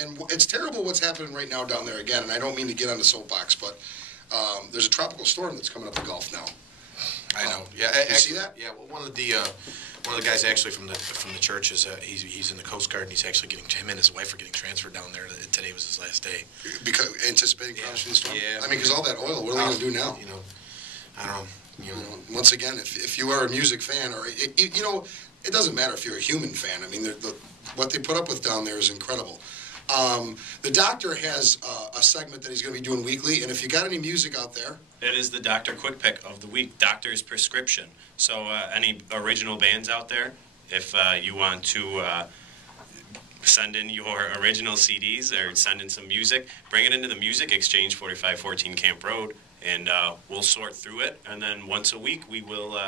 And it's terrible what's happening right now down there again, and I don't mean to get on the soapbox, but there's a tropical storm that's coming up the Gulf now. I know. Yeah, you see that? Yeah. Well, one of the guys actually from the church is he's in the Coast Guard, and he's actually him and his wife are getting transferred down there. Today was his last day. Because anticipating the storm. Yeah. I mean, because all that oil, what are they going to do now? You know, I don't know. You know, once again, if you are a music fan, or you know, it doesn't matter if you're a human fan. I mean, what they put up with down there is incredible. The doctor has a segment that he's going to be doing weekly, and if you got any music out there, it is the Doctor Quick Pick of the week, Doctor's Prescription. So any original bands out there, if you want to send in your original CDs or send in some music, bring it into the Music Exchange, 4514 Camp Road, and we'll sort through it. And then once a week, we will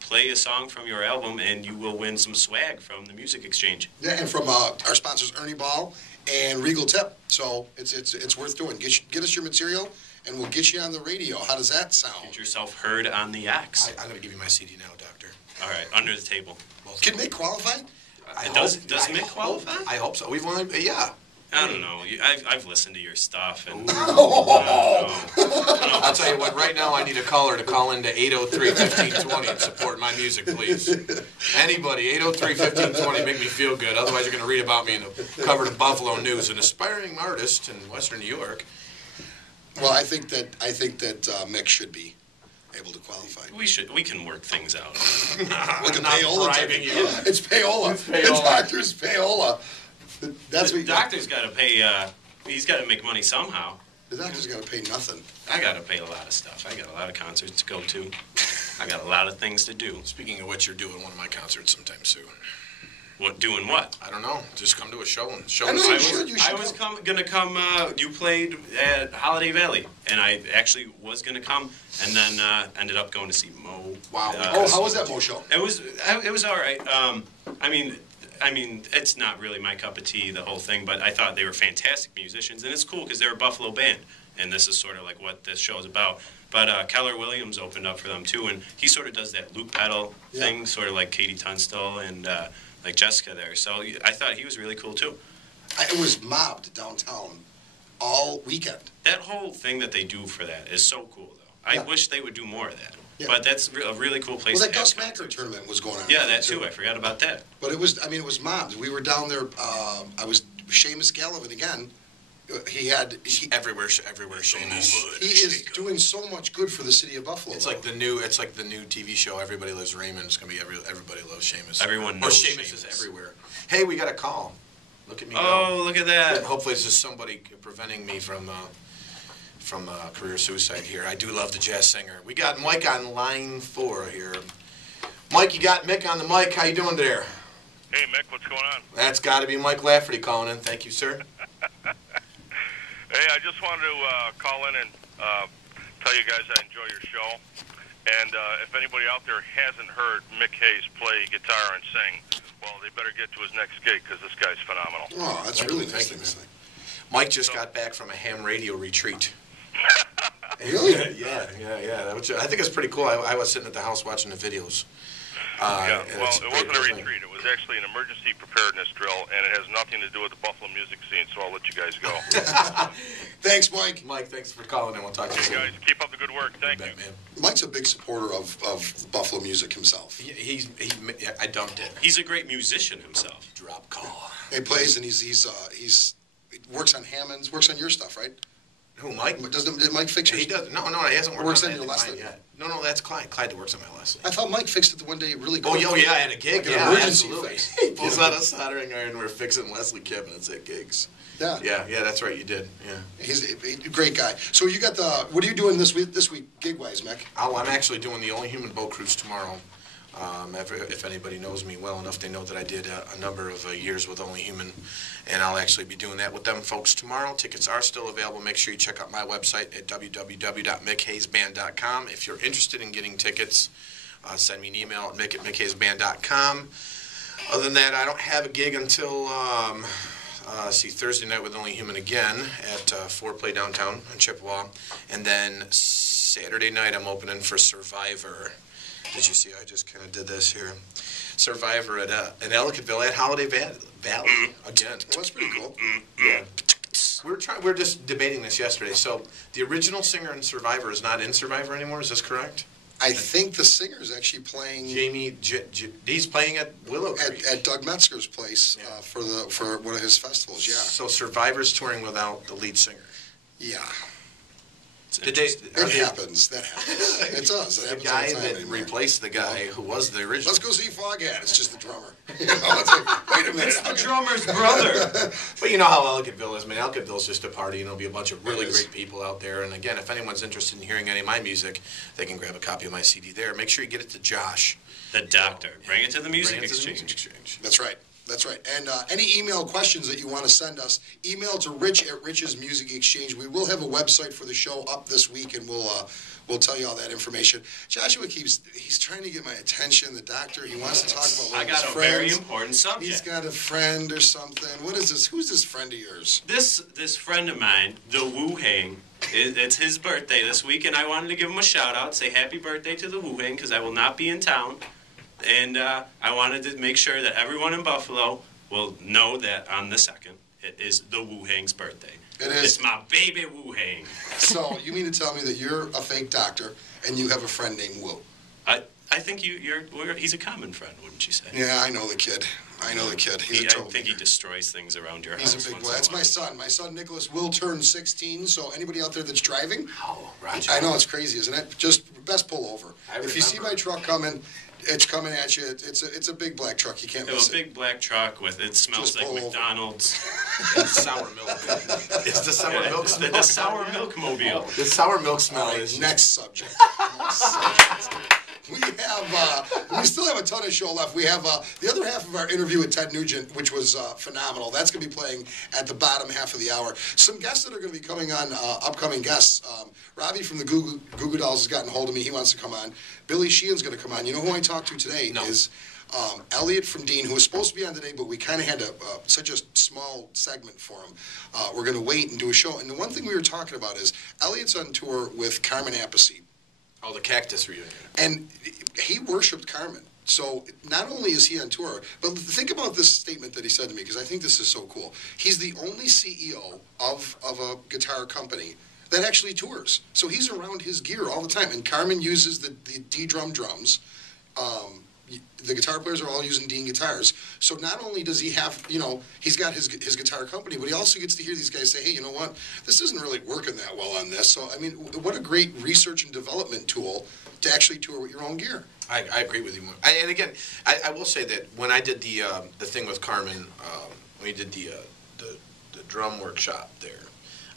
play a song from your album, and you will win some swag from the Music Exchange. Yeah, and from our sponsors, Ernie Ball and Regal Tip. So it's worth doing. Get us your material, and we'll get you on the radio. How does that sound? Get yourself heard on the X. I'm going to give you my CD now, Doctor. All right, under the table. Can Mick qualify? Does Mick qualify? I hope so. We've only, yeah. I don't know. I've listened to your stuff, and I'll tell you what. Right now, I need a caller to call into 803-1520 and support my music, please. Anybody, 803-1520, make me feel good. Otherwise, you're going to read about me in the cover of Buffalo News, an aspiring artist in Western New York. Well, I think that Mick should be able to qualify. We can work things out. Like a payola type. It's payola. The doctor's payola. That's the doctor's got to pay. He's got to make money somehow. The doctor's got to pay nothing. I got to pay a lot of stuff. I got a lot of concerts to go to. I got a lot of things to do. Speaking of which, you're doing one of my concerts sometime soon. What? Doing what? I don't know. Just come to a show and show I know, us. I was gonna come. You played at Holiday Valley, and I actually was gonna come, and then ended up going to see Mo. Wow. How was that Mo show? It was all right. I mean, it's not really my cup of tea, the whole thing, but I thought they were fantastic musicians, and it's cool because they're a Buffalo band, and this is sort of like what this show is about. But Keller Williams opened up for them, too, and he sort of does that loop pedal thing, sort of like Katie Tunstall and like Jessica there. So I thought he was really cool, too. It was mobbed downtown all weekend. That whole thing that they do for that is so cool, though. I wish they would do more of that. Yeah. But that's a really cool place. Well, that Gus Macker tournament was going on. Yeah, that too. I forgot about that. But it was mobbed. We were down there. I was Seamus Gallivan again. He everywhere Seamus. He is doing so much good for the city of Buffalo. It's like the new TV show. Everybody Loves Raymond. It's gonna be Everybody Loves Seamus. Everyone knows Seamus is everywhere. Hey, we got a call. Look at me go. Oh, look at that. Hopefully, it's just somebody preventing me from career suicide here. I do love the jazz singer. We got Mike on line 4 here. Mike, you got Mick on the mic. How you doing there? Hey, Mick, what's going on? That's got to be Mike Lafferty calling in. Thank you, sir. Hey, I just wanted to call in and tell you guys I enjoy your show. And if anybody out there hasn't heard Mick Hayes play guitar and sing, well, they better get to his next gig because this guy's phenomenal. Oh, that's really nice thing to say. Mike just got back from a ham radio retreat. Really? Yeah. I think it's pretty cool. I was sitting at the house watching the videos. Well, it wasn't a retreat. It was actually an emergency preparedness drill, and it has nothing to do with the Buffalo music scene, so I'll let you guys go. Thanks, Mike. Mike, thanks for calling in. We'll talk to you soon. Guys, keep up the good work. Thank you. Man. Mike's a big supporter of Buffalo music himself. I dumped it. He's a great musician himself. Drop call. He plays, and he works on Hammonds, works on your stuff, right? Who, Mike? Did Mike fix yours? He does. No, he hasn't worked on your Leslie yet. No, that's Clyde. Clyde that works on my Leslie. I thought Mike fixed it the one day really good. Oh, yeah, at a gig. Like yeah, emergency absolutely. fix. He pulls out a soldering iron. We're fixing Leslie cabinets at gigs. Yeah. Yeah, that's right. You did. Yeah. He's a great guy. So you got what are you doing this week gig-wise, Mick? I'm actually doing the Only Human boat cruise tomorrow. If anybody knows me well enough, they know that I did a number of years with Only Human, and I'll actually be doing that with them folks tomorrow. Tickets are still available. Make sure you check out my website at www.mickhayesband.com. If you're interested in getting tickets, send me an email at mick@mickhayesband.com. Other than that, I don't have a gig until Thursday night with Only Human again at 4 Play Downtown in Chippewa, and then Saturday night I'm opening for Survivor. Did you see? I just kind of did this here. Survivor at in Ellicottville at Holiday Valley again. Well, that's pretty cool. Yeah, Yes. We're just debating this yesterday. So the original singer in Survivor is not in Survivor anymore. Is this correct? I think the singer's actually playing He's playing at Willow Creek. at Doug Metzger's place for one of his festivals. Yeah. So Survivor's touring without the lead singer. Yeah. Did they? It happens. That happens. It does. The It happens guy all the time that anymore. replaced the guy who was the original. Let's go see Foghat. It's just the drummer. You know, it's like, wait a minute. It's the drummer's brother. But you know how Ellicottville is, man. Ellicottville's just a party, and there'll be a bunch of really It is. great people out there. And again, if anyone's interested in hearing any of my music, they can grab a copy of my CD there. Make sure you get it to Josh. The doctor. Bring it to the Music Bring it to the Exchange. Music Exchange. That's right. That's right. And any email questions that you want to send us, email to Rich at Rich's Music Exchange. We will have a website for the show up this week, and we'll tell you all that information. Joshua he's trying to get my attention. The doctor, he wants to talk about one I of his got a friends. very important subject. He's got a friend or something. What is this? Who's this friend of yours? This friend of mine, the Wu Hang, it's his birthday this week, and I wanted to give him a shout out, say happy birthday to the Wu Hang, because I will not be in town. And I wanted to make sure that everyone in Buffalo will know that on the 2nd, it is the Wu Hang's birthday. It is. It's my baby Wu Hang. So you mean to tell me that you're a fake doctor and you have a friend named Wu? I think he's a common friend, wouldn't you say? Yeah, I know the kid. I know the kid. He's a I total. think he destroys things around your house. He's a big once boy. in a That's while. my son. My son Nicholas will turn 16. So anybody out there that's driving, Oh, Roger. I know it's crazy, isn't it? Just best pull over. I If you see remember. my truck coming, it's coming at you. It's a big black truck. You can't They have miss a big black truck with it smells Just like pull over. McDonald's. It's sour milk. It's the sour milk It's smell. the sour milk mobile. The sour milk it. smell All right, is next subject. We still have a ton of show left. We have the other half of our interview with Ted Nugent, which was phenomenal. That's going to be playing at the bottom half of the hour. Some guests that are going to be coming on, upcoming guests. Robbie from the Goo Goo Dolls has gotten hold of me. He wants to come on. Billy Sheehan's going to come on. You know who I talked to today is Elliot from Dean, who was supposed to be on today, but we kind of had such a small segment for him. We're going to wait and do a show. And the one thing we were talking about is Elliot's on tour with Carmen Appice. Oh, the Cactus reunion. And he worshipped Carmen. So not only is he on tour, but think about this statement that he said to me, because I think this is so cool. He's the only CEO of a guitar company that actually tours. So he's around his gear all the time. And Carmen uses the D-drum drums. The guitar players are all using Dean guitars. So not only does he have, he's got his guitar company, but he also gets to hear these guys say, hey, you know what? This isn't really working that well on this. So, I mean, what a great research and development tool to actually tour with your own gear. I agree with you. And again, I will say that when I did the thing with Carmen, when we did the drum workshop there,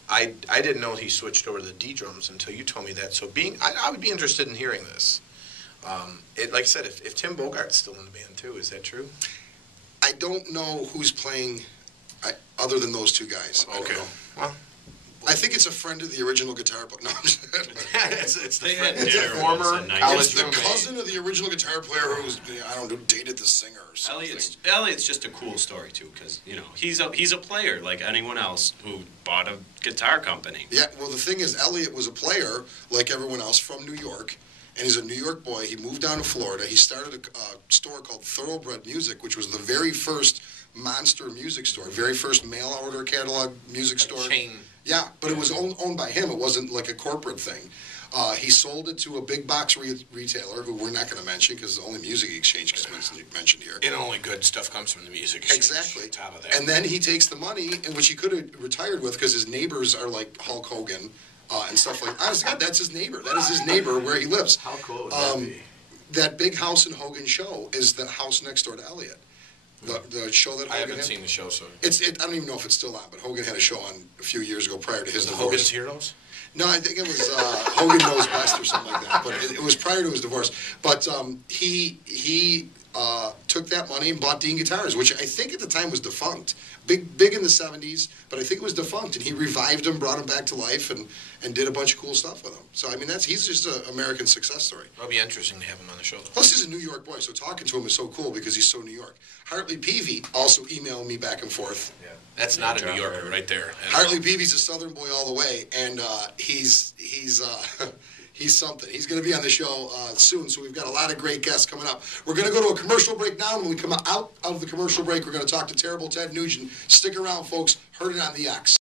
I didn't know he switched over to the D drums until you told me that. So I would be interested in hearing this. Like I said, if Tim Bogart's still in the band too, is that true? I don't know who's playing other than those two guys. I don't know. Well, I think it's a friend of the original guitar player. No, I'm just it's the They had friend, it's the dinner former once a night. college It's the roommate. cousin of the original guitar player who's, I don't know, dated the singer or something. Elliot's just a cool story too, because he's a player like anyone else who bought a guitar company. Yeah, well, the thing is, Elliot was a player like everyone else from New York, and he's a New York boy. He moved down to Florida. He started a store called Thoroughbred Music, which was the very first monster music store, very first mail order catalog music store. Chain. Yeah, but it was owned by him. It wasn't like a corporate thing. He sold it to a big box retailer who we're not going to mention because only Music Exchange gets mentioned here. And only good stuff comes from the music. Exchange. Exactly. Top of that. And then he takes the money, which he could have retired with because his neighbors are like Hulk Hogan and stuff like that. Honestly, God, that's his neighbor. That is his neighbor where he lives. How cool would that be? That big house in Hogan show is the house next door to Elliot. The show that Hogan I haven't had. seen the show, so. I don't even know if it's still on, but Hogan had a show on a few years ago prior to his The divorce. Hogan's Heroes? No, I think it was Hogan Knows Best or something like that. But it was prior to his divorce. But he took that money and bought Dean guitars, which I think at the time was defunct. Big in the 70s, but I think it was defunct. And he revived them, brought them back to life, and did a bunch of cool stuff with them. So, I mean, he's just an American success story. It'll be interesting to have him on the show. Plus, he's a New York boy, so talking to him is so cool because he's so New York. Hartley Peavy also emailed me back and forth. Yeah. That's not a New Yorker right there. Hartley Peavy's a Southern boy all the way, and he's something. He's going to be on the show soon, so we've got a lot of great guests coming up. We're going to go to a commercial break now, and when we come out of the commercial break, we're going to talk to Terrible Ted Nugent. Stick around, folks. Heard it on the X.